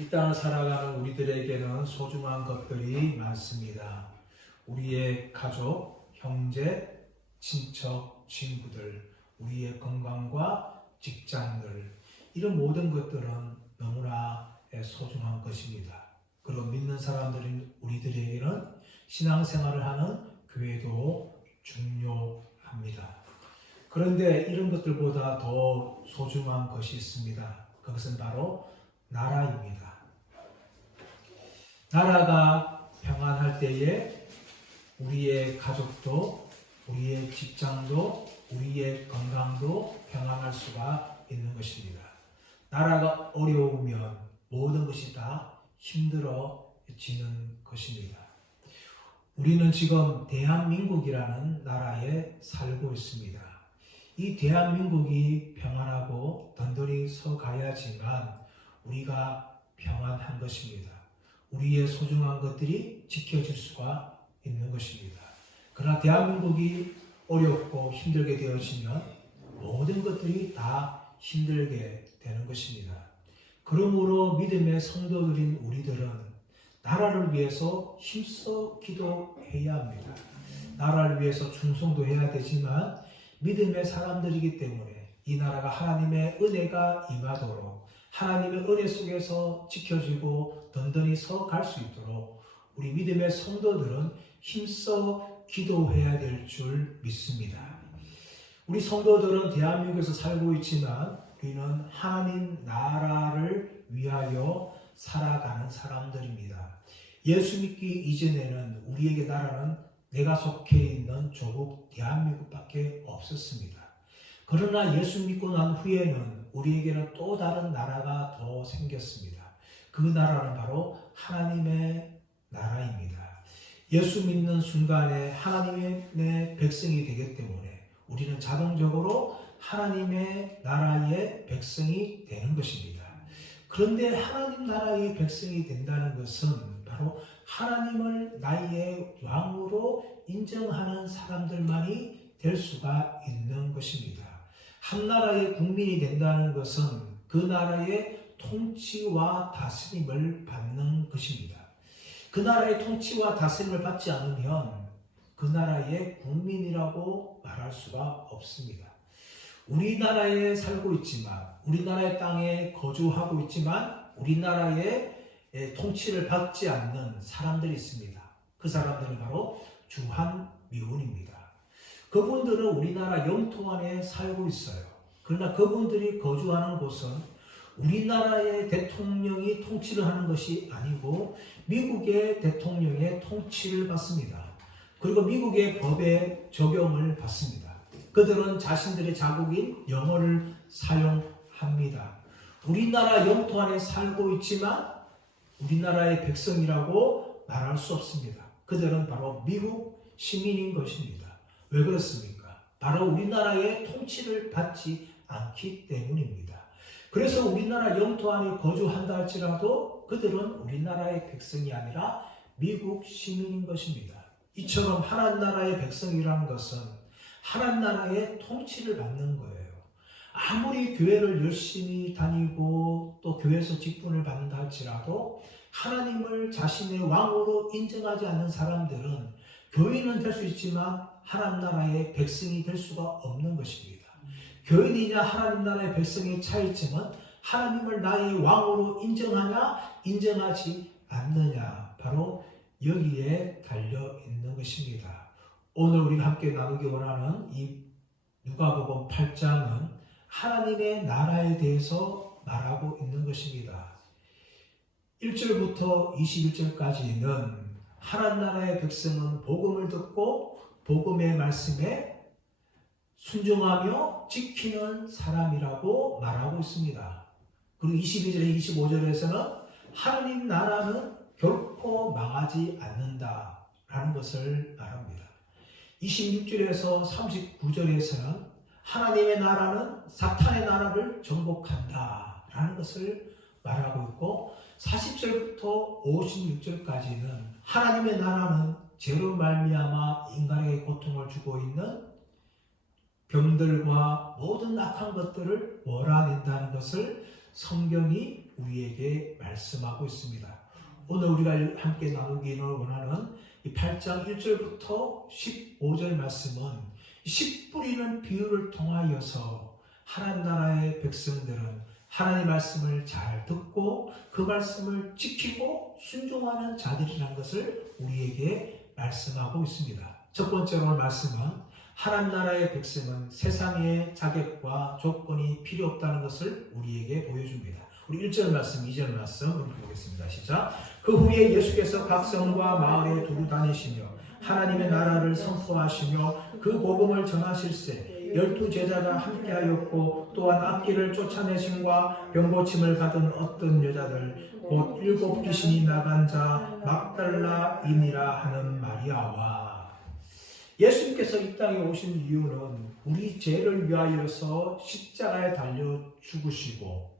이 땅을 살아가는 우리들에게는 소중한 것들이 많습니다. 우리의 가족, 형제, 친척, 친구들, 우리의 건강과 직장들, 이런 모든 것들은 너무나 소중한 것입니다. 그리고 믿는 사람들인 우리들에게는 신앙생활을 하는 교회도 중요합니다. 그런데 이런 것들보다 더 소중한 것이 있습니다. 그것은 바로 나라입니다. 나라가 평안할 때에 우리의 가족도, 우리의 직장도, 우리의 건강도 평안할 수가 있는 것입니다. 나라가 어려우면 모든 것이 다 힘들어지는 것입니다. 우리는 지금 대한민국이라는 나라에 살고 있습니다. 이 대한민국이 평안하고 든든히 서가야지만 우리가 평안한 것입니다. 우리의 소중한 것들이 지켜질 수가 있는 것입니다. 그러나 대한민국이 어렵고 힘들게 되어지면 모든 것들이 다 힘들게 되는 것입니다. 그러므로 믿음의 성도들인 우리들은 나라를 위해서 힘써 기도해야 합니다. 나라를 위해서 충성도 해야 되지만 믿음의 사람들이기 때문에 이 나라가 하나님의 은혜가 임하도록 하나님의 은혜 속에서 지켜지고 든든히 서갈 수 있도록 우리 믿음의 성도들은 힘써 기도해야 될 줄 믿습니다. 우리 성도들은 대한민국에서 살고 있지만 우리는 하나님 나라를 위하여 살아가는 사람들입니다. 예수 믿기 이전에는 우리에게 나라는 내가 속해 있는 조국 대한민국밖에 없었습니다. 그러나 예수 믿고 난 후에는 우리에게는 또 다른 나라가 더 생겼습니다. 그 나라는 바로 하나님의 나라입니다. 예수 믿는 순간에 하나님의 백성이 되기 때문에 우리는 자동적으로 하나님의 나라의 백성이 되는 것입니다. 그런데 하나님 나라의 백성이 된다는 것은 바로 하나님을 나의 왕으로 인정하는 사람들만이 될 수가 있는 것입니다. 한 나라의 국민이 된다는 것은 그 나라의 통치와 다스림을 받는 것입니다. 그 나라의 통치와 다스림을 받지 않으면 그 나라의 국민이라고 말할 수가 없습니다. 우리나라에 살고 있지만, 우리나라의 땅에 거주하고 있지만 우리나라의 통치를 받지 않는 사람들이 있습니다. 그 사람들은 바로 주한미군입니다. 그분들은 우리나라 영토 안에 살고 있어요. 그러나 그분들이 거주하는 곳은 우리나라의 대통령이 통치를 하는 것이 아니고 미국의 대통령의 통치를 받습니다. 그리고 미국의 법에 적용을 받습니다. 그들은 자신들의 자국인 영어를 사용합니다. 우리나라 영토 안에 살고 있지만 우리나라의 백성이라고 말할 수 없습니다. 그들은 바로 미국 시민인 것입니다. 왜 그렇습니까? 바로 우리나라의 통치를 받지 않기 때문입니다. 그래서 우리나라 영토 안에 거주한다 할지라도 그들은 우리나라의 백성이 아니라 미국 시민인 것입니다. 이처럼 하나님 나라의 백성이라는 것은 하나님 나라의 통치를 받는 거예요. 아무리 교회를 열심히 다니고 또 교회에서 직분을 받는다 할지라도 하나님을 자신의 왕으로 인정하지 않는 사람들은 교인은 될 수 있지만 하나님 나라의 백성이 될 수가 없는 것입니다. 교인이냐 하나님 나라의 백성의 차이점은 하나님을 나의 왕으로 인정하냐 인정하지 않느냐, 바로 여기에 달려 있는 것입니다. 오늘 우리가 함께 나누기 원하는 이 누가복음 8장은 하나님의 나라에 대해서 말하고 있는 것입니다. 1절부터 21절까지는 하나님 나라의 백성은 복음을 듣고 복음의 말씀에 순종하며 지키는 사람이라고 말하고 있습니다. 그리고 22절에 25절에서는 하나님 나라는 결코 망하지 않는다라는 것을 말합니다. 26절에서 39절에서는 하나님의 나라는 사탄의 나라를 정복한다라는 것을 말하고 있고 40절부터 56절까지는 하나님의 나라는 죄로 말미암아 인간에게 고통을 주고 있는 병들과 모든 악한 것들을 몰아낸다는 것을 성경이 우리에게 말씀하고 있습니다. 오늘 우리가 함께 나누기를 원하는 이 8장 1절부터 15절 말씀은 씨 뿌리는 비유를 통하여서 하나님 나라의 백성들은 하나님의 말씀을 잘 듣고 그 말씀을 지키고 순종하는 자들이라는 것을 우리에게 말씀하고 있습니다. 첫 번째로 오늘 말씀은 하나님 나라의 백성은 세상의 자격과 조건이 필요 없다는 것을 우리에게 보여줍니다. 우리 1절 말씀, 2절 말씀 우리 보겠습니다. 시작. 그 후에 예수께서 각 성과 마을에 두루 다니시며 하나님의 나라를 선포하시며 그 복음을 전하실세 12 제자가 함께하였고 또한 악기를 쫓아내심과 병고침을 받은 어떤 여자들 곧 7 귀신이 나간 자 막달라인이라 하는 마리아와 예수님께서 이 땅에 오신 이유는 우리 죄를 위하여서 십자가에 달려 죽으시고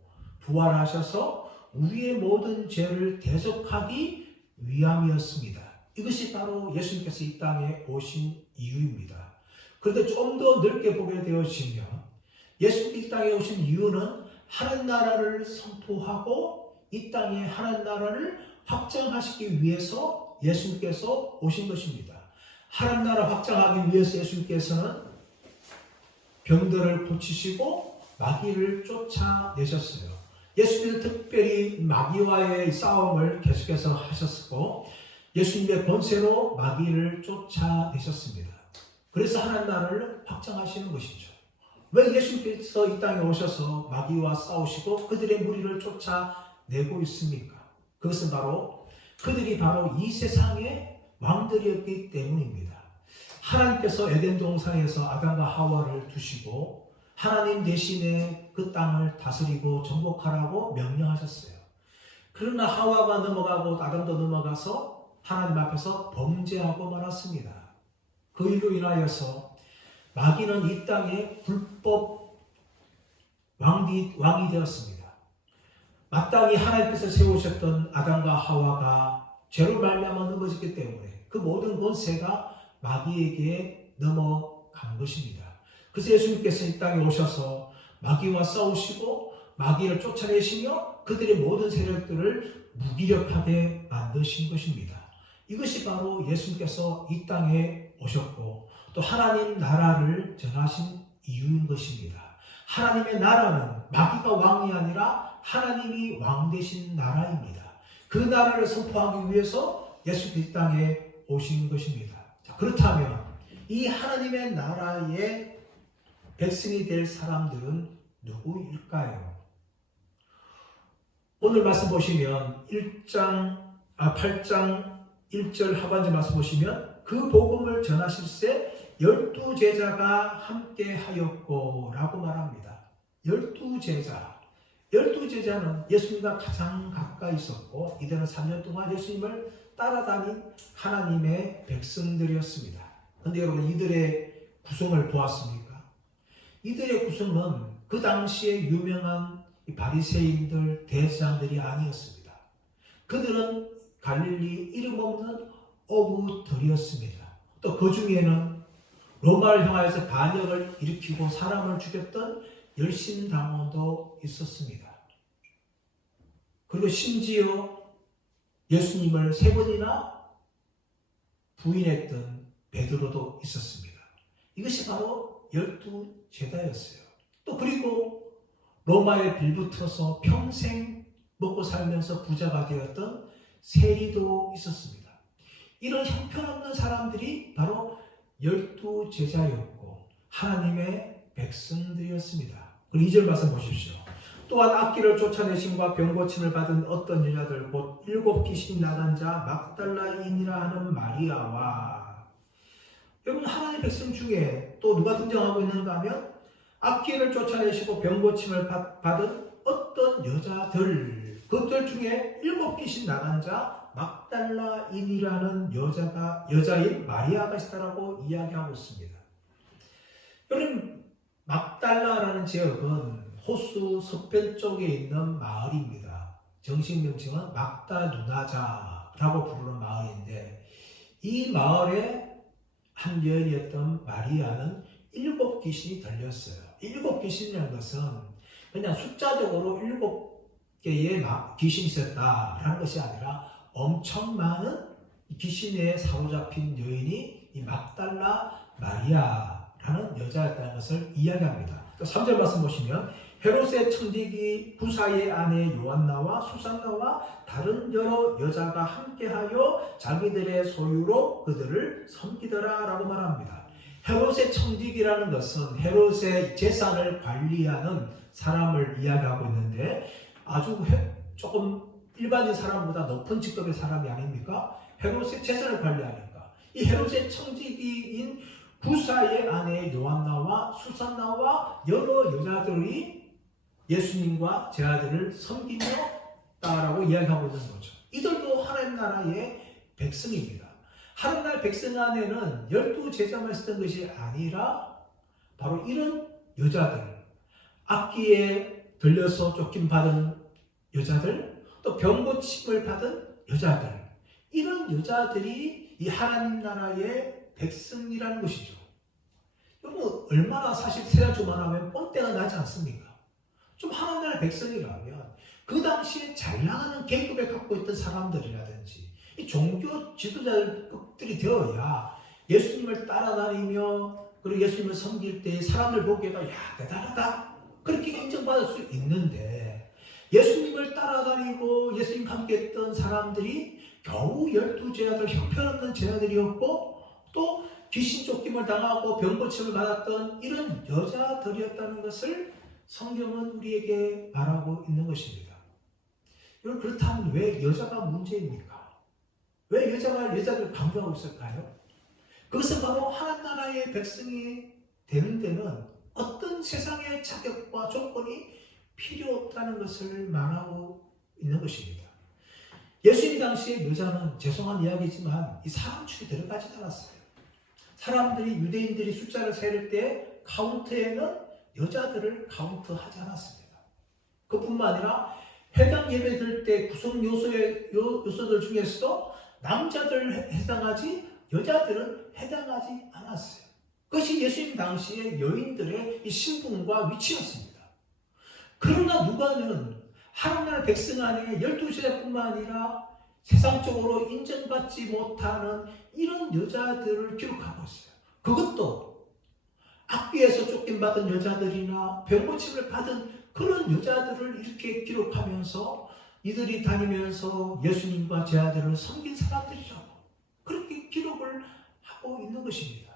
부활하셔서 우리의 모든 죄를 대속하기 위함이었습니다. 이것이 바로 예수님께서 이 땅에 오신 이유입니다. 그런데 좀 더 넓게 보게 되어지면 예수님께서 이 땅에 오신 이유는 하나님 나라를 선포하고 이 땅에 하나님 나라를 확장하시기 위해서 예수님께서 오신 것입니다. 하나님 나라 확장하기 위해서 예수님께서는 병들을 고치시고 마귀를 쫓아내셨어요. 예수님은 특별히 마귀와의 싸움을 계속해서 하셨고 예수님의 권세로 마귀를 쫓아내셨습니다. 그래서 하나님 나라를 확장하시는 것이죠. 왜 예수님께서 이 땅에 오셔서 마귀와 싸우시고 그들의 무리를 쫓아내고 있습니까? 그것은 바로 그들이 바로 이 세상의 왕들이었기 때문입니다. 하나님께서 에덴 동산에서 아담과 하와를 두시고 하나님 대신에 그 땅을 다스리고 정복하라고 명령하셨어요. 그러나 하와가 넘어가고 아담도 넘어가서 하나님 앞에서 범죄하고 말았습니다. 그 일로 인하여서 마귀는 이 땅에 불법 왕이 되었습니다. 마땅히 하나님께서 세우셨던 아담과 하와가 죄로 말미암아 넘어졌기 때문에 그 모든 권세가 마귀에게 넘어간 것입니다. 그래서 예수님께서 이 땅에 오셔서 마귀와 싸우시고 마귀를 쫓아내시며 그들의 모든 세력들을 무기력하게 만드신 것입니다. 이것이 바로 예수님께서 이 땅에 오셨고 또 하나님 나라를 전하신 이유인 것입니다. 하나님의 나라는 마귀가 왕이 아니라 하나님이 왕 되신 나라입니다. 그 나라를 선포하기 위해서 예수께서 이 땅에 오신 것입니다. 자, 그렇다면 이 하나님의 나라의 백성이 될 사람들은 누구일까요? 오늘 말씀 보시면 8장 1절 하반절 말씀 보시면 그 복음을 전하실세 12 제자가 함께 하였고 라고 말합니다. 12 제자. 12 제자는 예수님과 가장 가까이 있었고 이들은 3년 동안 예수님을 따라다닌 하나님의 백성들이었습니다. 그런데 여러분 이들의 구성을 보았습니까? 이들의 구성은 그 당시에 유명한 바리새인들, 대제사장들이 아니었습니다. 그들은 갈릴리 이름 없는 어부들이었습니다. 또 그 중에는 로마를 향하여서 반역을 일으키고 사람을 죽였던 열심당원도 있었습니다. 그리고 심지어 예수님을 3번이나 부인했던 베드로도 있었습니다. 이것이 바로 12 제자였어요. 또 그리고 로마에 빌붙어서 평생 먹고 살면서 부자가 되었던 세리도 있었습니다. 이런 형편없는 사람들이 바로 12 제자였고 하나님의 백성들이었습니다. 그리고 2절 말씀 보십시오. 또한 악기를 쫓아내심과 병고침을 받은 어떤 여자들 곧 7 귀신이 나간 자 막달라인이라 하는 마리아와 여러분 하나님의 백성 중에 또 누가 등장하고 있는가 하면 악기를 쫓아내시고 병고침을 받은 어떤 여자들 그들 중에 7 귀신 나간 자 막달라인이라는 여자인 마리아가 있다라고 이야기하고 있습니다. 여러분 막달라라는 지역은 호수 서편 쪽에 있는 마을입니다. 정식 명칭은 막다 누나자라고 부르는 마을인데 이 마을의 한 여인이었던 마리아는 7 귀신이 들렸어요. 7 귀신이라는 것은 그냥 숫자적으로 개의 귀신이 있었다라는 것이 아니라 엄청 많은 귀신에 사로잡힌 여인이 이 막달라 마리아라는 여자였다는 것을 이야기합니다. 또 3절 말씀 보시면 헤롯의 청지기 부사의 아내 요한나와 수산나와 다른 여러 여자가 함께하여 자기들의 소유로 그들을 섬기더라 라고 말합니다. 헤롯의 청지기라는 것은 헤롯의 재산을 관리하는 사람을 이야기하고 있는데 아주 조금 일반인 사람보다 높은 직급의 사람이 아닙니까? 헤롯의 재산을 관리하니까 이 헤롯의 청지기인 부사의 아내 요한나와 수산나와 여러 여자들이 예수님과 제 아들을 섬기며 따라고 이야기하고 있는 거죠. 이들도 하나님 나라의 백성입니다. 하나님 나라의 백성 안에는 12제자만 있었던 것이 아니라 바로 이런 여자들, 악기에 들려서 쫓김받은 여자들, 또 병고침을 받은 여자들, 이런 여자들이 이 하나님 나라의 백성이라는 것이죠. 여러분 얼마나 사실 세상적으로 하면 뻔때가 나지 않습니까? 좀 하나님 나라의 백성이라면 그 당시에 잘 나가는 계급에 갖고 있던 사람들이라든지 이 종교 지도자들이 되어야 예수님을 따라다니며 그리고 예수님을 섬길 때 사람들 보기에도 야 대단하다 그렇게 인정받을 수 있는데 예수님을 따라다니고 예수님과 함께했던 사람들이 겨우 12제자들 형편없는 제자들이었고 또 귀신 쫓김을 당하고 병고침을 받았던 이런 여자들이었다는 것을 성경은 우리에게 말하고 있는 것입니다. 여러분 그렇다면 왜 여자가 문제입니까? 왜 여자가 여자를 강조하고 있을까요? 그것은 바로 하나님 나라의 백성이 되는 데는 어떤 세상의 자격과 조건이 필요 없다는 것을 말하고 있는 것입니다. 예수님 당시에 여자는 죄송한 이야기지만 이 사람 축에 들어가지 않았어요. 사람들이 유대인들이 숫자를 세릴 때 카운트에는 여자들을 카운트하지 않았습니다. 그뿐만 아니라 해당 예배 드릴 때 구성 요소들 중에서도 남자들 해당하지 여자들은 해당하지 않았어요. 그것이 예수님 당시의 여인들의 신분과 위치였습니다. 그러나 누가는 하나님 나라 백성 안에 12제자뿐만 아니라 세상적으로 인정받지 못하는 이런 여자들을 기록하고 있어요. 그것도 악귀에서 쫓김받은 여자들이나 병고침을 받은 그런 여자들을 이렇게 기록하면서 이들이 다니면서 예수님과 제 아들을 섬긴 사람들이라고 그렇게 기록을 하고 있는 것입니다.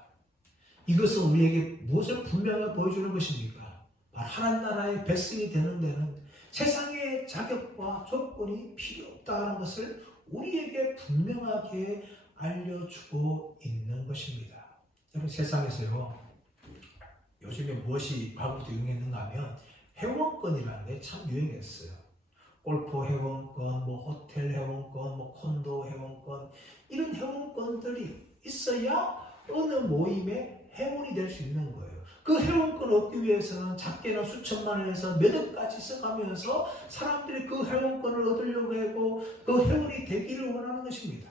이것은 우리에게 무엇을 분명하게 보여주는 것입니까? 바로 하나님 나라의 백성이 되는 데는 세상의 자격과 조건이 필요 없다는 것을 우리에게 분명하게 알려주고 있는 것입니다. 여러분 세상에서요 요즘에 무엇이 과거부터 유행했는가 하면 회원권이라는 게 참 유행했어요. 골프 회원권, 호텔 회원권, 콘도 회원권 이런 회원권들이 있어야 어느 모임에 회원이 될 수 있는 거예요. 그 회원권을 얻기 위해서는 작게는 수천만 원에서 몇 억까지 써가면서 사람들이 그 회원권을 얻으려고 하고 그 회원이 되기를 원하는 것입니다.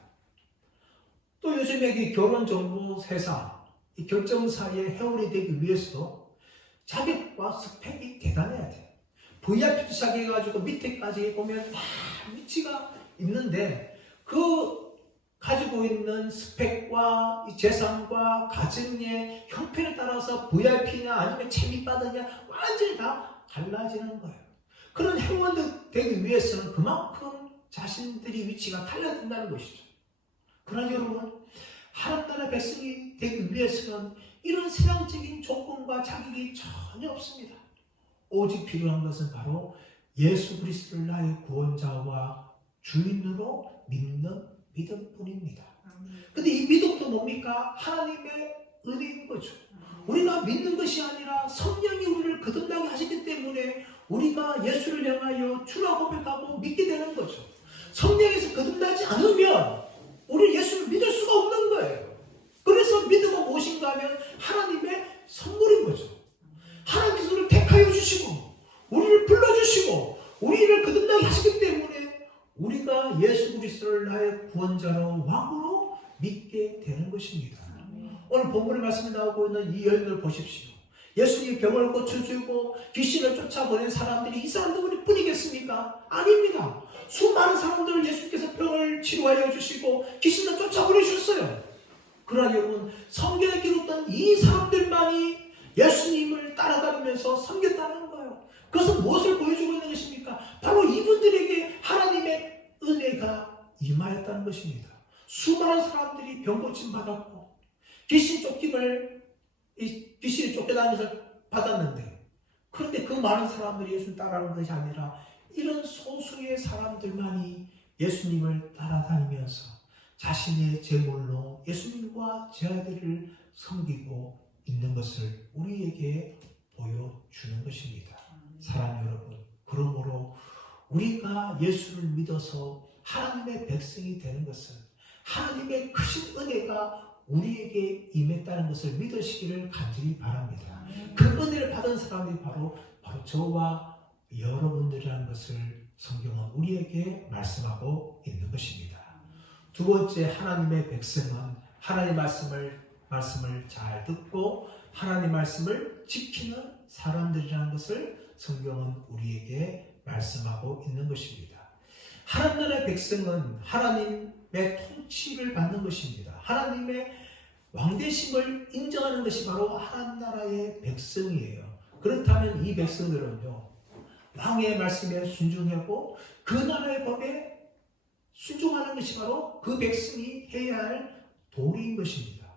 또 요즘에 결혼정보회사 이 결정사의 회원이 되기 위해서도 자격과 스펙이 대단해야 돼요. VIP도 시작해가지고 밑에까지 보면 다 위치가 있는데 그 가지고 있는 스펙과 이 재산과 가정의 형편에 따라서 VIP냐 아니면 채미받느냐 완전히 다 달라지는 거예요. 그런 회원들 되기 위해서는 그만큼 자신들이 위치가 달라진다는 것이죠. 그러나 여러분 하나님 나라 백성이 되기 위해서는 이런 세상적인 조건과 자격이 전혀 없습니다. 오직 필요한 것은 바로 예수 그리스도를 나의 구원자와 주인으로 믿는 믿음뿐입니다. 근데 이 믿음도 뭡니까? 하나님의 은혜인 거죠. 우리가 믿는 것이 아니라 성령이 우리를 거듭나게 하시기 때문에 우리가 예수를 향하여 주라 고백하고 믿게 되는 거죠. 성령에서 거듭나지 않으면 우리 예수를 믿을 수가 없는 거예요. 그래서 믿음은 무엇인가 하면 하나님의 선물인 거죠. 하나님께서 우리를 택하여 주시고 우리를 불러주시고 우리를 거듭나게 하시기 때문에 우리가 예수 그리스도를 나의 구원자로 왕으로 믿게 되는 것입니다. 오늘 본문의 말씀에 나오고 있는 이 여인들 보십시오. 예수님이 병을 고쳐주고 귀신을 쫓아보낸 사람들이 이 사람들 뿐이겠습니까? 아닙니다. 수많은 사람들을 예수께서 병을 치료하여 주시고 귀신을 쫓아보내셨어요. 그러나 여러분, 성경에 기록된 이 사람들만이 예수님을 따라다니면서 섬겼다는 거예요. 그것은 무엇을 보여주고 있는 것입니까? 바로 이분들에게 하나님의 은혜가 임하였다는 것입니다. 수많은 사람들이 병 고침 받았고 귀신이 쫓겨나는 것을 받았는데, 그런데 그 많은 사람들이 예수를 따라하는 것이 아니라 이런 소수의 사람들만이 예수님을 따라다니면서 자신의 제물로 예수님과 제 아들을 섬기고 있는 것을 우리에게 보여주는 것입니다. 사랑하는 여러분, 그러므로 우리가 예수를 믿어서 하나님의 백성이 되는 것은 하나님의 크신 은혜가 우리에게 임했다는 것을 믿으시기를 간절히 바랍니다. 그 은혜를 받은 사람이 바로 저와 여러분들이라는 것을 성경은 우리에게 말씀하고 있는 것입니다. 두 번째, 하나님의 백성은 하나님의 말씀을 잘 듣고 하나님의 말씀을 지키는 사람들이라는 것을 성경은 우리에게 말씀하고 있는 것입니다. 하나님 나라의 백성은 하나님의 통치를 받는 것입니다. 하나님의 왕되심을 인정하는 것이 바로 하나님 나라의 백성이에요. 그렇다면 이 백성들은요, 왕의 말씀에 순종하고 그 나라의 법에 순종하는 것이 바로 그 백성이 해야 할 도리인 것입니다.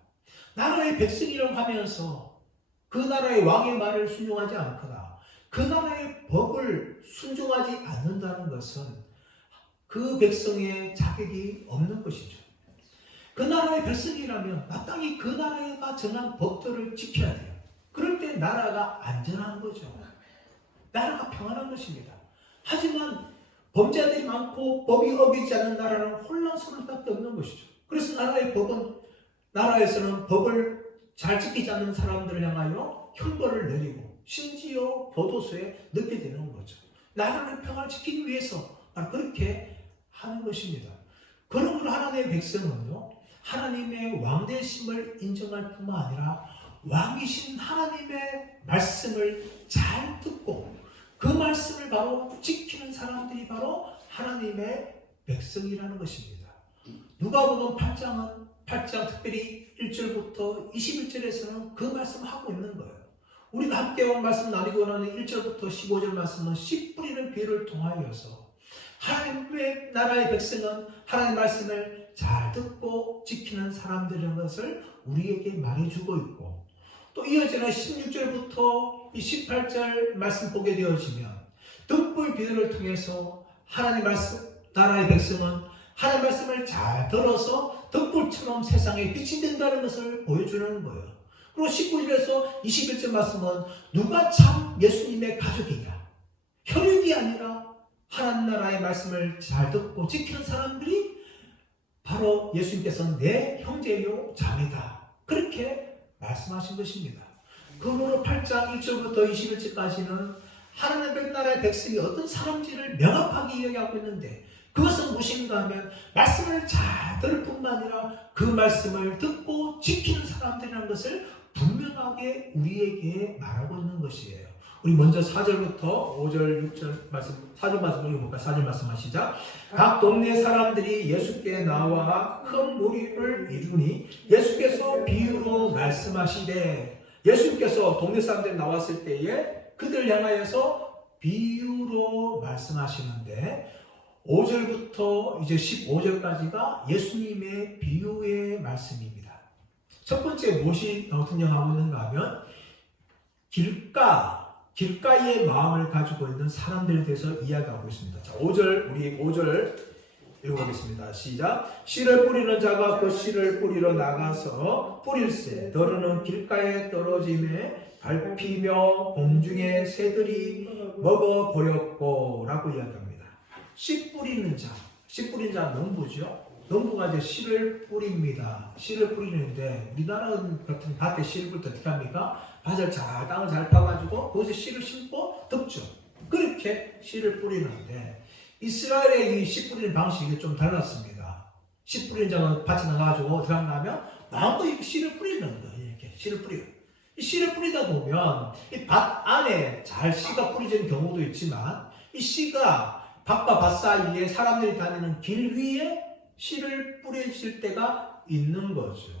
나라의 백성이라고 하면서 그 나라의 왕의 말을 순종하지 않거나 그 나라의 법을 순종하지 않는다는 것은 그 백성의 자격이 없는 것이죠. 그 나라의 백성이라면 마땅히 그 나라가 정한 법들을 지켜야 돼요. 그럴 때 나라가 안전한 거죠. 나라가 평안한 것입니다. 하지만 범죄자들이 많고 법이 어기지 않는 나라는 혼란스러울 수밖에 없는 것이죠. 그래서 나라에서는 법을 잘 지키지 않는 사람들을 향하여 형벌을 내리고 심지어 교도소에 넣게 되는 거죠. 나라의 평화를 지키기 위해서 그렇게 하는 것입니다. 그러므로 하나님의 백성은요, 하나님의 왕되심을 인정할 뿐만 아니라 왕이신 하나님의 말씀을 잘 듣고 그 말씀을 바로 지키는 사람들이 바로 하나님의 백성이라는 것입니다. 누가복음 8장 특별히 1절부터 21절에서는 그 말씀을 하고 있는 거예요. 우리가 함께 온 말씀 나누고 나는 1절부터 15절 말씀은 씨 뿌리는 비유를 통하여서 하나님의 나라의 백성은 하나님의 말씀을 잘 듣고 지키는 사람들이라는 것을 우리에게 말해주고 있고, 또 이어지는 16절부터 18절 말씀 보게 되어지면 등불 비유를 통해서 하나님 말씀, 나라의 백성은 하나님 말씀을 잘 들어서 등불처럼 세상에 빛이 된다는 것을 보여주는 거예요. 그리고 19절에서 21절 말씀은 누가 참 예수님의 가족이냐, 혈육이 아니라 하나님 나라의 말씀을 잘 듣고 지키는 사람들이 바로 예수님께서는 내 형제요 자매다, 그렇게 말씀하신 것입니다. 그러므로 8장 1절부터 21절까지는 하나님의 나라의 백성이 어떤 사람인지를 명확하게 이야기하고 있는데, 그것은 무엇인가 하면 말씀을 잘 들을 뿐만 아니라 그 말씀을 듣고 지키는 사람들이라는 것을 분명하게 우리에게 말하고 있는 것이에요. 우리 먼저 4절부터 5절, 6절 말씀, 4절 말씀 읽어볼까요? 4절 말씀 하시자. 각 동네 사람들이 예수께 나와 큰 무리를 이루니 예수께서 비유로 말씀하시되, 예수님께서 동네 사람들이 나왔을 때에 그들 향하여서 비유로 말씀하시는데, 5절부터 이제 15절까지가 예수님의 비유의 말씀입니다. 첫 번째 무엇이 등장하고 있는가 하면 길가의 마음을 가지고 있는 사람들에 대해서 이야기하고 있습니다. 자, 5절, 우리 5절 읽어보겠습니다. 시작. 씨를 뿌리는 자가 그 씨를 뿌리러 나가서 뿌릴새 더러는 길가에 떨어짐에 밟히며 공중의 새들이 먹어버렸고 라고 이야기합니다. 씨 뿌리는 자 농부죠. 농부가 이제 씨를 뿌립니다. 씨를 뿌리는데 우리나라 같은 밭에 씨를 뿌릴 때 어떻게 합니까? 땅을 잘 파가지고 거기서 씨를 심고 덮죠. 그렇게 씨를 뿌리는데 이스라엘의 이 씨 뿌리는 방식이 좀 달랐습니다. 씨 뿌리는 자는 밭에 나가가지고 들어가면 마음껏 씨를 뿌리는 거예요. 이렇게 씨를 뿌려요. 이 씨를 뿌리다 보면 이 밭 안에 잘 씨가 뿌려지는 경우도 있지만 이 씨가 밭과 밭 사이에 사람들이 다니는 길 위에 씨를 뿌려질 때가 있는 거죠.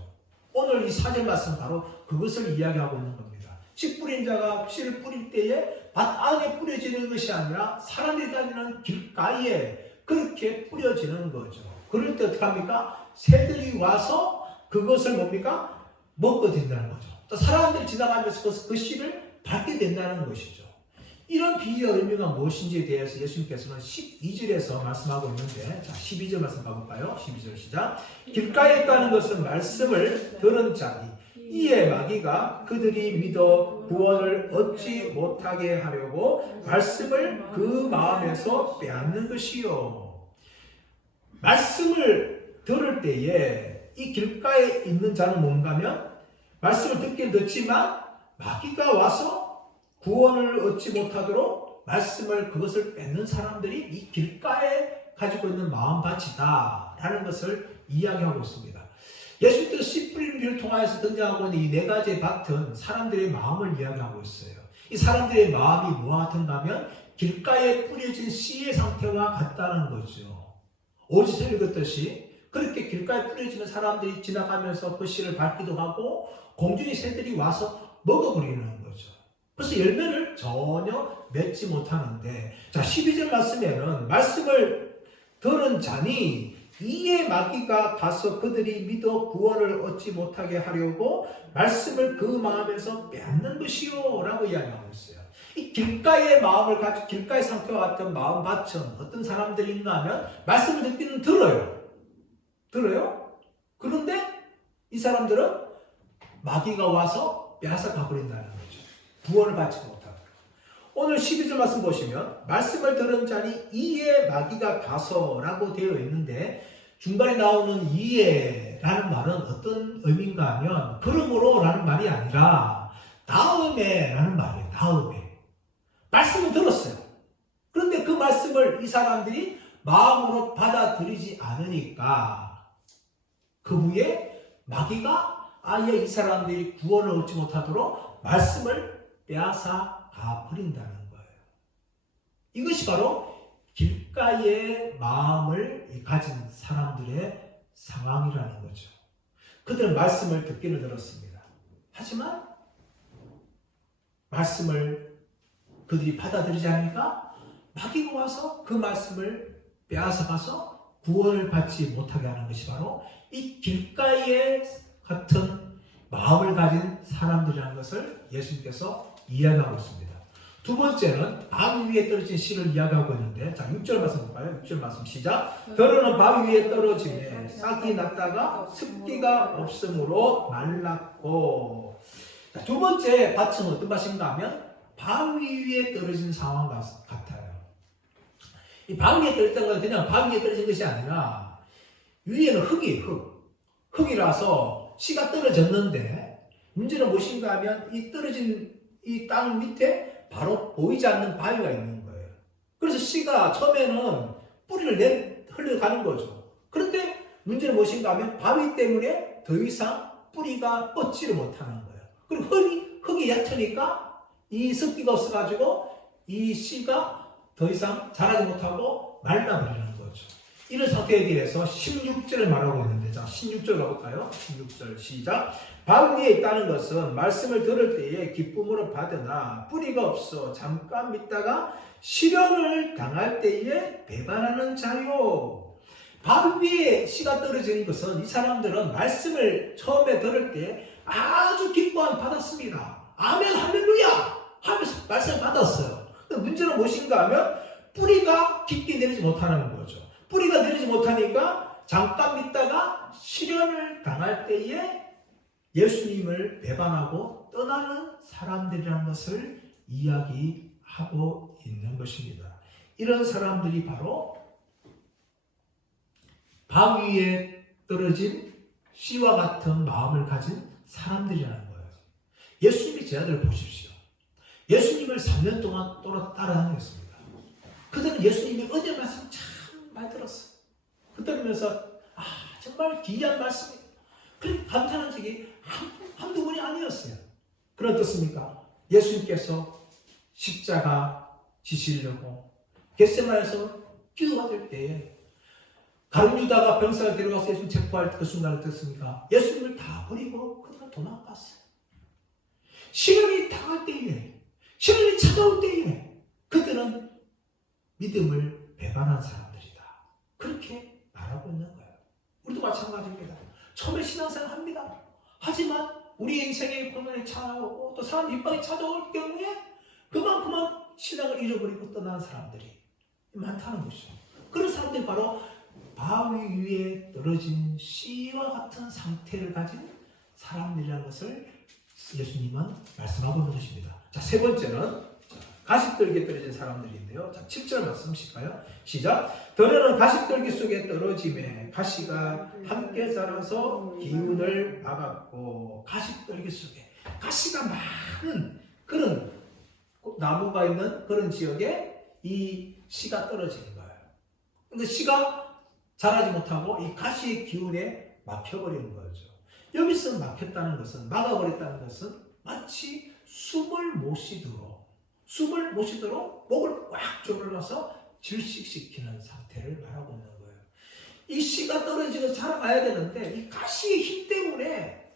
오늘 이 4절 말씀 바로 그것을 이야기하고 있는 겁니다. 씨 뿌린 자가 씨를 뿌릴 때에 밭 안에 뿌려지는 것이 아니라 사람들이 다니는 길가에 그렇게 뿌려지는 거죠. 그럴 때 어떻게 합니까? 새들이 와서 그것을 뭡니까? 먹게 된다는 거죠. 또 사람들이 지나가면서 그 씨를 밟게 된다는 것이죠. 이런 비유의 의미가 무엇인지에 대해서 예수님께서는 12절에서 말씀하고 있는데, 자, 12절 말씀 가볼까요? 12절 시작. 길가에 있다는 것은 말씀을 들은 자니 이에 마귀가 그들이 믿어 구원을 얻지 못하게 하려고 말씀을 그 마음에서 빼앗는 것이요. 말씀을 들을 때에 이 길가에 있는 자는 뭔가면 말씀을 듣긴 듣지만 마귀가 와서 구원을 얻지 못하도록 말씀을 그것을 뺏는 사람들이 이 길가에 가지고 있는 마음밭이다라는 것을 이야기하고 있습니다. 예수님께서 씨 뿌리는 비를 통하여서 등장하고 있는 이 네 가지의 밭은 사람들의 마음을 이야기하고 있어요. 이 사람들의 마음이 뭐와 같은가 하면 길가에 뿌려진 씨의 상태와 같다는 거죠. 오지서 읽었듯이 그렇게 길가에 뿌려지는 사람들이 지나가면서 그 씨를 밟기도 하고 공중의 새들이 와서 먹어버리는 거죠. 그래서 열매를 전혀 맺지 못하는데, 자, 12절 말씀에는 말씀을 들은 자니 이에 마귀가 가서 그들이 믿어 구원을 얻지 못하게 하려고 말씀을 그 마음에서 빼앗는 것이요 라고 이야기하고 있어요. 이 길가의 마음을 가지고 길가의 상태와 같은 마음밭은 어떤 사람들인가 하면 말씀을 듣기는 들어요. 그런데 이 사람들은 마귀가 와서 빼앗아 가버린다는 거죠. 구원을 받지 못하도록. 오늘 12절 말씀 보시면 말씀을 들은 자니 이에 마귀가 가서라고 되어 있는데 중간에 나오는 이에라는 말은 어떤 의미인가 하면 그러므로 라는 말이 아니라 다음에 라는 말이에요. 다음에. 말씀을 들었어요. 그런데 그 말씀을 이 사람들이 마음으로 받아들이지 않으니까 그 후에 마귀가 아예 이 사람들이 구원을 얻지 못하도록 말씀을 빼앗아 가버린다는 거예요. 이것이 바로 길가의 마음을 가진 사람들의 상황이라는 거죠. 그들은 말씀을 듣기는 들었습니다. 하지만 말씀을 그들이 받아들이지 않으니까 마귀가 와서 그 말씀을 빼앗아 가서 구원을 받지 못하게 하는 것이 바로 이 길가의 같은 마음을 가진 사람들이라는 것을 예수님께서 이야기하고 있습니다. 두 번째는 바위 위에 떨어진 씨를 이야기하고 있는데, 자, 6절 말씀 볼까요? 6절 말씀 시작. 더러는 바위 위에 떨어지매 싹이 났다가 습기가 없으므로 말랐고. 자, 두 번째 밭은 어떤 밭인가 하면 바위 위에 떨어진 상황 같아요. 이 바위 위에 떨어졌다는 것은 그냥 바위 위에 떨어진 것이 아니라 위에는 흙이라서 씨가 떨어졌는데 문제는 무엇인가 하면 이 떨어진 이 땅 밑에 바로 보이지 않는 바위가 있는 거예요. 그래서 씨가 처음에는 뿌리를 흘러가는 거죠. 그런데 문제는 무엇인가 하면 바위 때문에 더 이상 뿌리가 뻗지를 못하는 거예요. 그리고 흙이 얕으니까 이 습기가 없어가지고 이 씨가 더 이상 자라지 못하고 말라버리는 거죠. 이런 상태에 대해서 16절을 말하고 있는데, 자, 16절 가볼까요? 16절 시작. 바위 위에 있다는 것은 말씀을 들을 때에 기쁨으로 받으나 뿌리가 없어 잠깐 믿다가 시련을 당할 때에 배반하는 자요. 바위 위에 씨가 떨어지는 것은 이 사람들은 말씀을 처음에 들을 때 아주 기뻐함 받았습니다. 아멘 할렐루야 하면서 말씀을 받았어요. 근데 문제는 무엇인가 하면 뿌리가 깊게 내리지 못하는 거죠. 뿌리가 내리지 못하니까 잠깐 믿다가 시련을 당할 때에 예수님을 배반하고 떠나는 사람들이라는 것을 이야기하고 있는 것입니다. 이런 사람들이 바로 바위 위에 떨어진 씨와 같은 마음을 가진 사람들이라는 거예요. 예수님의 제자들을 보십시오. 예수님을 3년 동안 따라다녔습니다. 그들은 예수님의 은혜 말씀 참 많이 들었어요. 그들으면서 정말 귀한 말씀이다. 그렇게 감탄한 적이 한두 번이 아니었어요. 그런 어떻습니까? 예수님께서 십자가 지시려고 겟세마네에서 기도받을 때에 가룟 유다가 병사를 데려가서 예수님 체포할 그 순간을 어떻습니까? 예수님을 다 버리고 그들은 도망갔어요. 시련이 당할 때에, 시련이 찾아올 때에 그들은 믿음을 배반한 사람들이다. 그렇게 말하고 있는 거예요. 우리도 마찬가지입니다. 처음에 신앙생활 합니다. 하지만 우리 인생의 고난이 찾아오고 또 사람 입방이 찾아올 경우에 그만큼만 신앙을 잃어버리고 떠나는 사람들이 많다는 것이죠. 그런 사람들이 바로 바위 위에 떨어진 씨와 같은 상태를 가진 사람들이라는 것을 예수님은 말씀하고 있는 것입니다. 자, 세 번째는 가시떨기에 떨어진 사람들인데요. 자, 7절 말씀 보실까요? 시작. 더러는 가시떨기 속에 떨어짐에 가시가 함께 자라서 기운을 막았고, 가시떨기 속에 가시가 많은 그런 나무가 있는 그런 지역에 이 씨가 떨어지는 거예요. 근데 씨가 자라지 못하고 이 가시의 기운에 막혀버리는 거죠. 여기서 막혔다는 것은, 막아버렸다는 것은 마치 숨을 못 쉬도록 목을 꽉 조르러서 질식시키는 상태를 말하고 있는 거예요. 이 씨가 떨어지고 자라가야 되는데 이 가시의 힘 때문에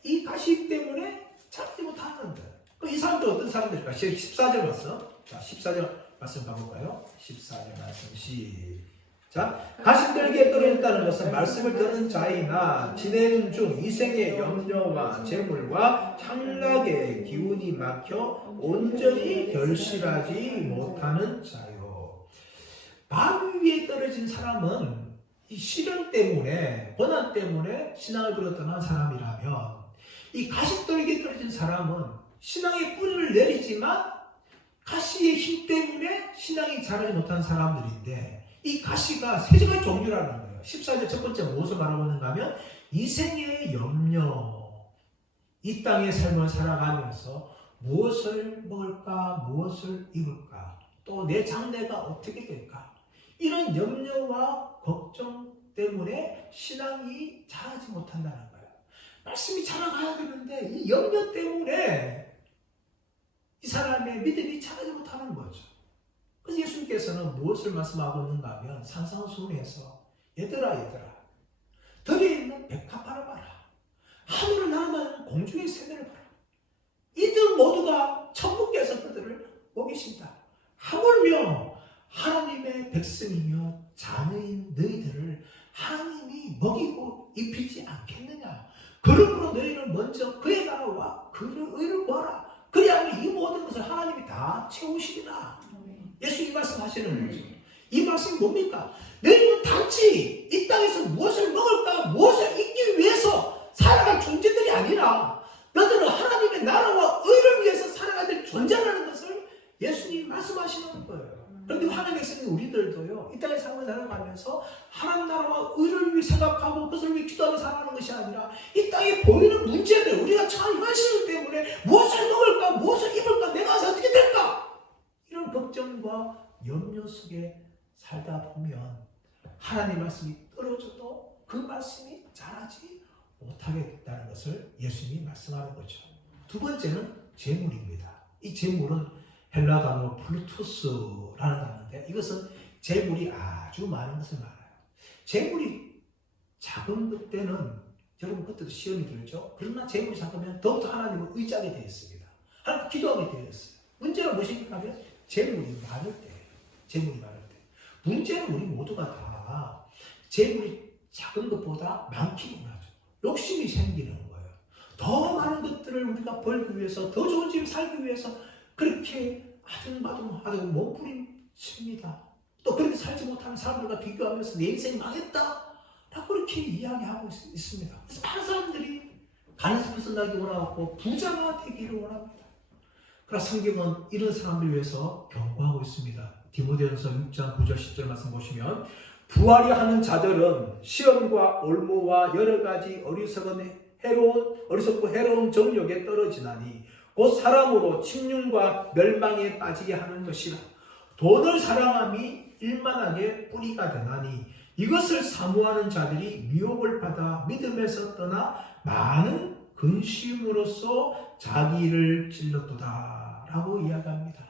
자라지 못하는 거예요. 이 사람들 어떤 사람들일까? 14절 말씀. 자, 14절 말씀 가볼까요? 14절 말씀 시작. 가시떨기에 떨어졌다는 것은 말씀을 듣는 자이나 지내는 중 이생의 염려와 재물과 향락의 기운이 막혀 온전히 결실하지 못하는 자요. 바위 위에 떨어진 사람은 이 시련 때문에, 고난 때문에 신앙을 버렸던 사람이라면, 이 가시떨기에 떨어진 사람은 신앙의 뿌리를 내리지만 가시의 힘 때문에 신앙이 자라지 못한 사람들인데, 이 가시가 세 가지 종류라는 거예요. 14절 첫 번째 무엇을 말하고 있는가 하면 이생의 염려, 이 땅의 삶을 살아가면서 무엇을 먹을까, 무엇을 입을까, 또 내 장래가 어떻게 될까, 이런 염려와 걱정 때문에 신앙이 자라지 못한다는 거예요. 말씀이 자라가야 되는데 이 염려 때문에 이 사람의 믿음이 자라지 못하는 거죠. 그래서 예수님께서는 무엇을 말씀하고 있는가 하면 산상수훈에서 얘들아 들에 있는 백합화를 봐라, 하늘을 날아다니는 공중의 새들을 봐라. 이들 모두가 천국께서 그들을 먹이신다. 하물며 하나님의 백성이며 자녀인 너희들을 하나님이 먹이고 입히지 않겠느냐. 그러므로 너희는 먼저 그의 나라와 그의 의를 구하라. 그리하면 이 모든 것을 하나님이 다 채우시리라. 예수님 말씀하시는 거죠. 이 말씀이 뭡니까? 너희는 단지 이 땅에서 무엇을 먹을까, 무엇을 잊기 위해서 살아갈 존재들이 아니라 너희들은 하나님의 나라와 의를 위해서 살아가야 될 존재라는 것을 예수님이 말씀하시는 거예요. 그런데 하나님의 백성인 우리들도요, 이 땅의 삶을 살아가면서 하나님 나라와 의를 위해 생각하고 그것을 위해 기도하며 살아가는 것이 아니라 이 땅에 보이는 문제들, 우리가 처한 현실 때문에 무엇을 먹을까, 무엇을 입을까, 내가 어떻게 될까, 이런 걱정과 염려 속에 살다 보면 하나님 말씀이 떨어져도 그 말씀이 자라지 못하게 됐다는 것을 예수님이 말씀하는 거죠. 두 번째는 재물입니다. 이 재물은 헬라 단어로 플루토스라는 단어인데 이것은 재물이 아주 많은 것을 말해요. 재물이 작은 그때는 여러분 그때도 시험이 들죠. 그러나 재물이 작으면 더욱더 하나님을 의지하게 되어 있습니다. 하나님 기도하게 되어 있어요. 문제는 무엇입니까 하면 재물이 많을 때예요. 재물이 많을 때. 문제는 우리 모두가 다 재물이 작은 것보다 많기 원하죠. 욕심이 생기는 거예요. 더 많은 것들을 우리가 벌기 위해서, 더 좋은 집을 살기 위해서 그렇게 아둥바둥하고 몸부림칩니다. 또 그렇게 살지 못하는 사람들과 비교하면서 내 인생이 망했다 라고 그렇게 이야기하고 있습니다. 그래서 많은 사람들이 가는 숲에서 나기 원하고 부자가 되기를 원합니다. 그러나 성경은 이런 사람들을 위해서 경고하고 있습니다. 디모데전서 6장 9절 10절 말씀 보시면 부하려 하는 자들은 시험과 올무와 여러 가지 어리석고 해로운 정욕에 떨어지나니 곧 사람으로 침륜과 멸망에 빠지게 하는 것이라. 돈을 사랑함이 일만하게 뿌리가 되나니 이것을 사모하는 자들이 미혹을 받아 믿음에서 떠나 많은 근심으로써 자기를 찔렀도다 라고 이야기합니다.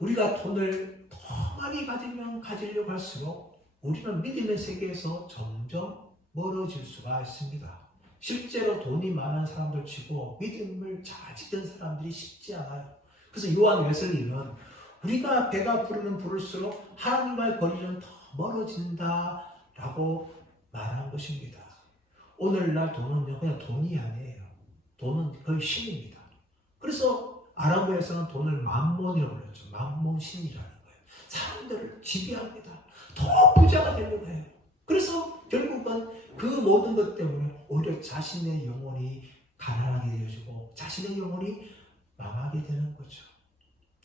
우리가 돈을 더 많이 가지면 가지려고 할수록 우리는 믿음의 세계에서 점점 멀어질 수가 있습니다. 실제로 돈이 많은 사람들 치고 믿음을 잘 지킨 사람들이 쉽지 않아요. 그래서 요한 웨슬리는 우리가 배가 부르면 부를수록 하나님과의 거리는 더 멀어진다 라고 말한 것입니다. 오늘날 돈은요, 그냥 돈이 아니에요. 돈은 거의 신입니다. 그래서 아랍어에서는 돈을 만몬이라고 불렀죠. 만몬신이라는 거예요. 사람들을 지배합니다. 더 부자가 되려고 해요. 그래서 결국은 그 모든 것 때문에 오히려 자신의 영혼이 가난하게 되어지고 자신의 영혼이 망하게 되는 거죠.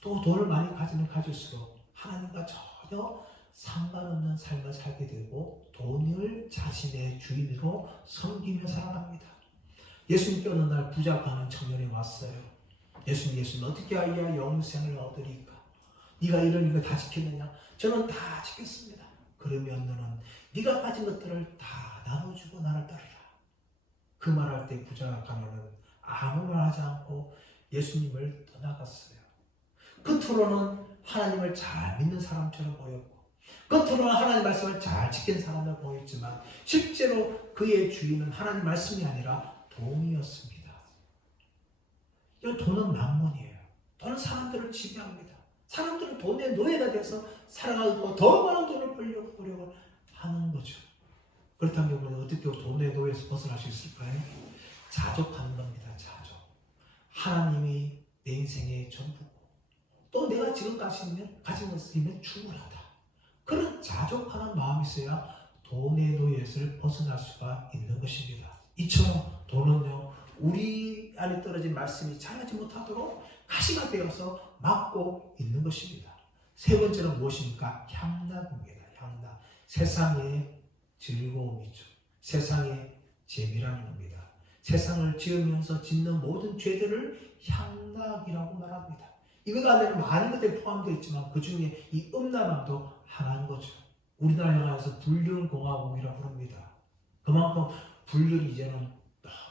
또 돈을 많이 가지면 가질수록 하나님과 전혀 상관없는 삶을 살게 되고 돈을 자신의 주인으로 섬기며 살아갑니다. 예수님께 어느 날 부자가 하는 청년이 왔어요. 예수님 어떻게 하여야 영생을 얻으리까? 네가 이런 거 다 지켰느냐? 저는 다 지켰습니다. 그러면 너는 네가 가진 것들을 다 나눠주고 나를 따르라. 그 말할 때 부자가 가면은 아무 말 하지 않고 예수님을 떠나갔어요. 겉으로는 하나님을 잘 믿는 사람처럼 보였고 겉으로는 하나님 말씀을 잘 지킨 사람으로 보였지만 실제로 그의 주인은 하나님 말씀이 아니라 돈이었습니다. 이 돈은 만몬이에요. 돈은 사람들을 지배합니다. 사람들은 돈의 노예가 돼서 살아가고 더 많은 돈을 벌려고 하는 거죠. 그렇다면 우리는 어떻게 돈의 노예에서 벗어날 수 있을까요? 자족하는 겁니다. 자족. 하나님이 내 인생의 전부고 또 내가 지금 가진 것이면 충분하다. 그런 자족하는 마음이 있어야 돈의 노예에서 벗어날 수가 있는 것입니다. 이처럼 돈은요, 우리 안에 떨어진 말씀이 자라지 못하도록 가시가 되어서 막고 있는 것입니다. 세 번째는 무엇입니까? 향락입니다. 향락. 세상의 즐거움이죠. 세상의 재미라는 겁니다. 세상을 지으면서 짓는 모든 죄들을 향락이라고 말합니다. 이것 안에는 많은 것들이 포함되어 있지만 그 중에 이 음란함도 하나인 거죠. 우리나라 영화에서 불륜공화국이라고 부릅니다. 그만큼 불륜이 이제는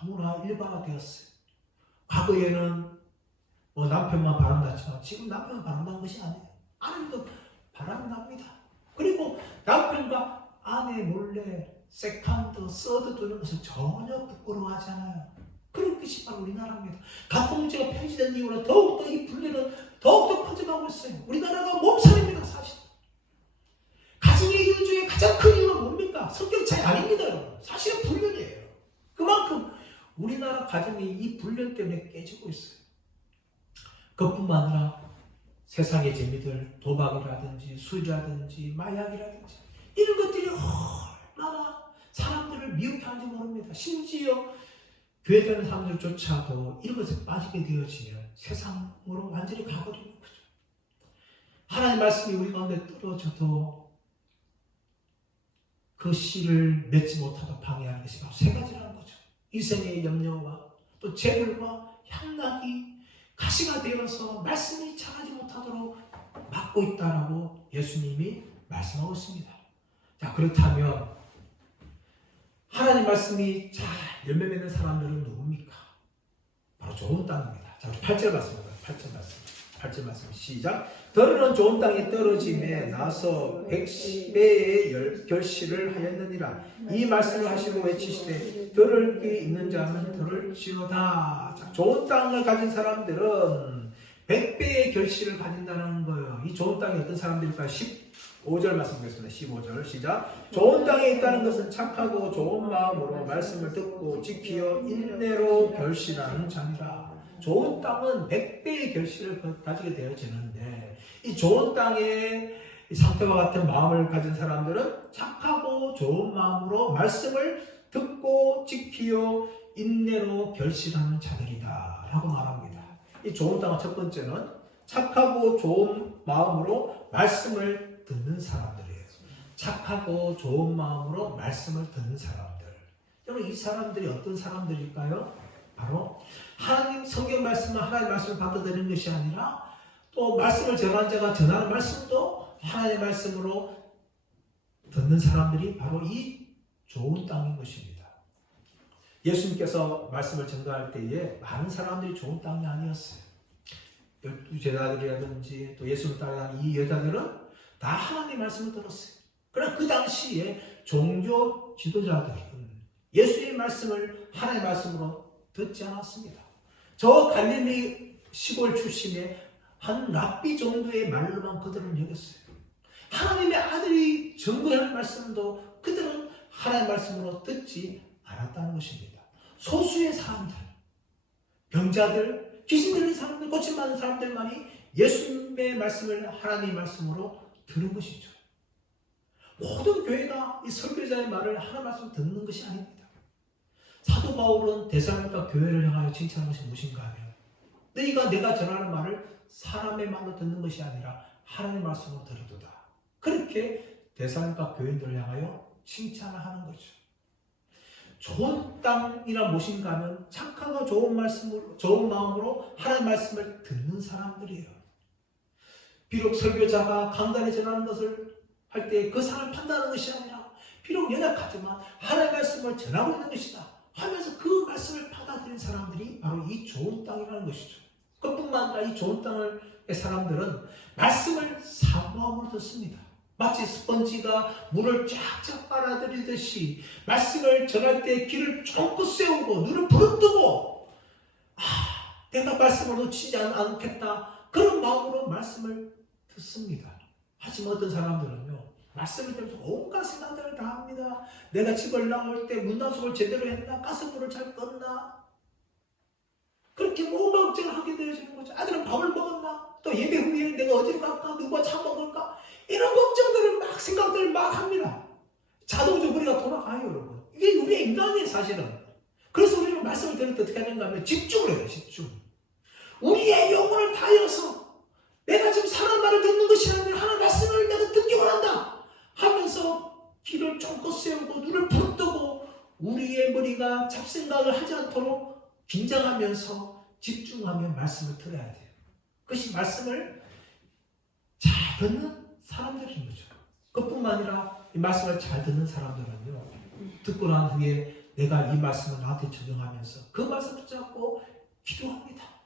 너무나 일반화되었어요. 과거에는 남편만 바람났지만 지금 남편만 바람난 것이 아니에요. 아내도 바람납니다. 그리고 남편과 아내 몰래 세컨드, 서드 두는 것을 전혀 부끄러워하지 않아요. 그런 것이 바로 우리나라입니다. 가포문제가 폐지된 이후로 더욱더 이 분리는 더욱더 커져가고 있어요. 우리나라가 몸살입니다. 사실 가정의 이유 중에 가장 큰 이유가 뭡니까? 성격 차이 아닙니다. 여러분. 사실은 불륜이에요. 그만큼 우리나라 가정이 이 불륜 때문에 깨지고 있어요. 그뿐만 아니라 세상의 재미들, 도박이라든지 술이라든지 마약이라든지 이런 것들이 얼마나 사람들을 미혹해 하는지 모릅니다. 심지어 교회 다니는 사람들조차도 이런 것에 빠지게 되어지면 세상으로 완전히 가버리는 거죠. 하나님 말씀이 우리 가운데 떨어져도 그 씨를 맺지 못하도록 방해하는 것이 바로 세 가지라는 거죠. 인생의 염려와 또 재물과 향락이 가시가 되어서 말씀이 자라지 못하도록 막고 있다라고 예수님이 말씀하고 있습니다. 자, 그렇다면 하나님 말씀이 잘 열매 맺는 사람들은 누굽니까? 바로 좋은 땅입니다. 자, 우리 8절 말씀입니다. 8절 말씀 시작. 더러는 좋은 땅에 떨어짐에 나서 110배의 결실을 하였느니라. 이 말씀을 하시고 외치시되 들을 귀 있는 자는 들을지어다. 자, 좋은 땅을 가진 사람들은 100배의 결실을 가진다는 거예요. 이 좋은 땅이 어떤 사람들일까요? 15절 말씀 보겠습니다. 15절 시작. 좋은 땅에 있다는 것은 착하고 좋은 마음으로 말씀을 듣고 지키어 인내로 결실하는 자니라. 좋은 땅은 100배의 결실을 가지게 되어지는데 이 좋은 땅에 상태와 같은 마음을 가진 사람들은 착하고 좋은 마음으로 말씀을 듣고 지키어 인내로 결실하는 자들이다 라고 말합니다. 이 좋은 땅은 첫 번째는 착하고 좋은 마음으로 말씀을 듣는 사람들이에요. 착하고 좋은 마음으로 말씀을 듣는 사람들. 여러분, 이 사람들이 어떤 사람들일까요? 바로 하나님 성경 말씀은 하나님 말씀을 받아들이는 것이 아니라 또 말씀을 전하는 자가 전하는 말씀도 하나님의 말씀으로 듣는 사람들이 바로 이 좋은 땅인 것입니다. 예수님께서 말씀을 전가할 때에 많은 사람들이 좋은 땅이 아니었어요. 12제자들이라든지 또 예수님을 따라가는 이 여자들은 다 하나님의 말씀을 들었어요. 그러나 그 당시에 종교 지도자들은 예수의 말씀을 하나님의 말씀으로 듣지 않았습니다. 저 갈릴리 시골 출신의 한 랍비 정도의 말로만 그들은 여겼어요. 하나님의 아들이 전부하는 말씀도 그들은 하나님의 말씀으로 듣지 않았다는 것입니다. 소수의 사람들, 병자들, 귀신 들린 사람들, 고침받은 사람들만이 예수님의 말씀을 하나님의 말씀으로 들은 것이죠. 모든 교회가 이 설교자의 말을 하나님의 말씀으로 듣는 것이 아닙니다. 사도 바울은 데살로니가 교회를 향하여 칭찬한 것이 무엇인가 하면 너희가 내가 전하는 말을 사람의 말로 듣는 것이 아니라 하나님의 말씀으로 들어도다. 그렇게 데살로니가 교인들을 향하여 칭찬을 하는 거죠. 좋은 땅이란 무엇인가 하면 착하고 좋은 말씀으로, 좋은 마음으로 하나님의 말씀을 듣는 사람들이에요. 비록 설교자가 강단에 전하는 것을 할 때 그 사람을 판단하는 것이 아니라 비록 연약하지만 하나님의 말씀을 전하고 있는 것이다 하면서 그 말씀을 받아들인 사람들이 바로 이 좋은 땅이라는 것이죠. 그뿐만 아니라 이 좋은 땅의 사람들은 말씀을 사모함으로 듣습니다. 마치 스펀지가 물을 쫙쫙 빨아들이듯이 말씀을 전할 때 귀를 쫑긋 세우고 눈을 부릅뜨고 내가 말씀을 놓치지 않겠다 그런 마음으로 말씀을 듣습니다. 하지만 어떤 사람들은요 말씀을 들으면서 온갖 생각들을 다 합니다. 내가 집을 나올 때 문단속을 제대로 했나? 가스불을 잘 껐나? 그렇게 온갖 걱정을 하게 되어지는 거죠. 아들은 밥을 먹었나? 또 예배 후에 내가 어디로 갈까? 누가 차 먹을까? 이런 걱정들을 막 생각들을 막 합니다. 자동적으로 우리가 돌아가요, 여러분. 이게 우리의 인간이에요, 사실은. 그래서 우리는 말씀을 들을 때 어떻게 하는가 하면 집중을 해요, 집중. 우리의 영혼을 다해서 내가 지금 사람 말을 듣는 것이 아니라 하나님의 말씀을 내가 듣기 원한다 하면서 귀를 쫑긋 세우고 눈을 부릅뜨고 우리의 머리가 잡생각을 하지 않도록 긴장하면서 집중하며 말씀을 들어야 돼요. 그것이 말씀을 잘 듣는 사람들인 거죠. 그뿐만 아니라 이 말씀을 잘 듣는 사람들은요 듣고 난 후에 내가 이 말씀을 나한테 적용하면서 그 말씀을 붙잡고 기도합니다.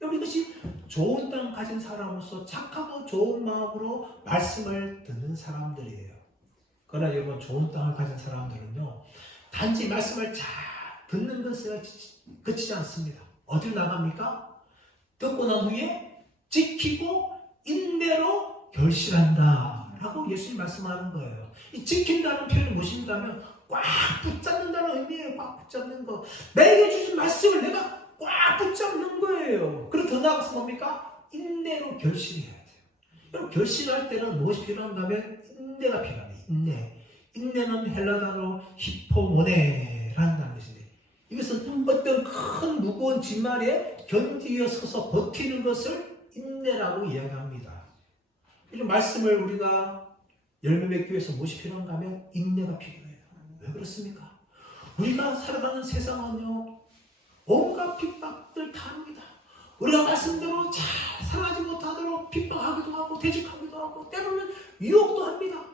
이것이 좋은 땅 가진 사람으로서 착하고 좋은 마음으로 말씀을 듣는 사람들이에요. 그러나 여러분 좋은 땅을 가진 사람들은요 단지 말씀을 잘 듣는 것에 그치지 않습니다. 어디로 나갑니까? 듣고 난 후에 지키고 인내로 결실한다 라고 예수님이 말씀하는 거예요. 이 지킨다는 표현이 무엇인가 하면 꽉 붙잡는다는 의미예요. 꽉 붙잡는 거. 내게 주신 말씀을 내가 꽉 붙잡는 거예요. 그리고 더 나아가서 뭡니까? 인내로 결실해야 돼요. 여러분 결실할 때는 무엇이 필요한가 하면 인내가 필요합니다. 인내는 헬라 단어로 히포모네라는 것인데 이것은 어떤 큰 무거운 짐말에 견디어 서서 버티는 것을 인내라고 이야기합니다. 이런 말씀을 우리가 열매 맺기 위해서 무엇이 필요한가 하면 인내가 필요해요. 왜 그렇습니까? 우리가 살아가는 세상은요 온갖 핍박들 다 합니다. 우리가 말씀대로 잘 살아가지 못하도록 핍박하기도 하고 대적하기도 하고 때로는 유혹도 합니다.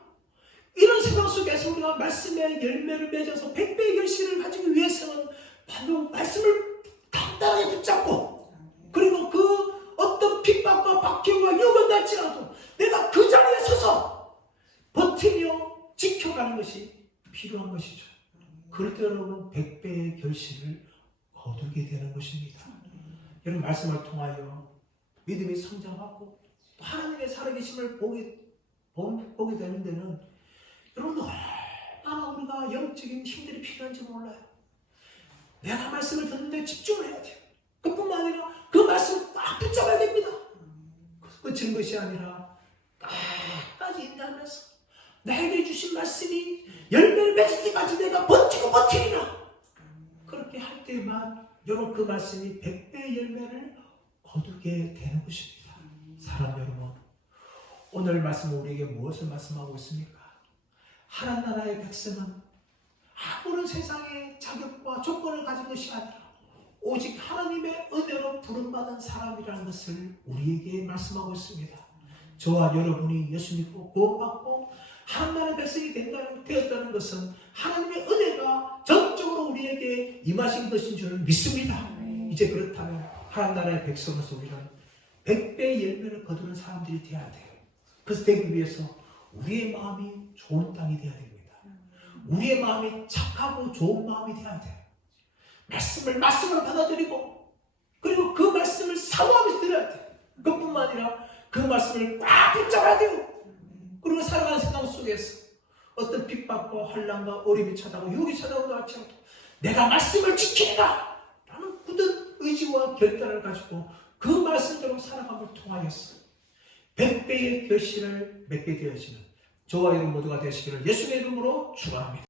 이런 세상 속에서 우리가 말씀의 열매를 맺어서 100배의 결실을 가지기 위해서는 바로 말씀을 단단하게 붙잡고 그리고 그 어떤 핍박과 박해와 유혹을 날지라도 내가 그 자리에 서서 버티며 지켜가는 것이 필요한 것이죠. 그럴 때 여러분 100배의 결실을 거두게 되는 것입니다. 이런 말씀을 통하여 믿음이 성장하고 하나님의 살아계심을 보게 되는 데는 여러분 얼마나 우리가 영적인 힘들이 필요한지 몰라요. 내가 말씀을 듣는데 집중을 해야 돼요. 그뿐만 아니라 그 말씀을 딱 붙잡아야 됩니다. 끝인 것이 아니라 끝까지 인내하면서 나에게 주신 말씀이 열매를 맺을 때까지 내가 버티리라. 그렇게 할 때만 여러분 그 말씀이 100배의 열매를 거두게 되는 것입니다. 사랑 여러분, 오늘 말씀은 우리에게 무엇을 말씀하고 있습니까? 하나님 나라의 백성은 아무런 세상의 자격과 조건을 가진 것이 아니라 오직 하나님의 은혜로 부름받은 사람이라는 것을 우리에게 말씀하고 있습니다. 저와 여러분이 예수 믿고 구원받고 하나님 나라의 백성이 되었다는 것은 하나님의 은혜가 전적으로 우리에게 우리에게 임하신 것인 줄 믿습니다. 이제 그렇다면 하나님 나라의 백성으로서 우리는 100배의 열매를 거두는 사람들이 되어야 돼요. 그래서 되기 위해서 우리의 마음이 좋은 땅이 되어야 됩니다. 우리의 마음이 착하고 좋은 마음이 되어야 돼요. 말씀을 받아들이고 그리고 그 말씀을 사모하면서 들어야 돼요. 그뿐만 아니라 그 말씀을 꽉 붙잡아야 돼요. 그리고 살아가는 세상 속에서 어떤 핍박과 환난과 어려움이 찾아오고 유혹이 찾아오도 할지라도 내가 말씀을 지키리라 라는 굳은 의지와 결단을 가지고 그 말씀대로 살아감을 통하여서 100배의 결실을 맺게 되어지는 저와 여러분 모두가 되시기를 예수의 이름으로 축원합니다.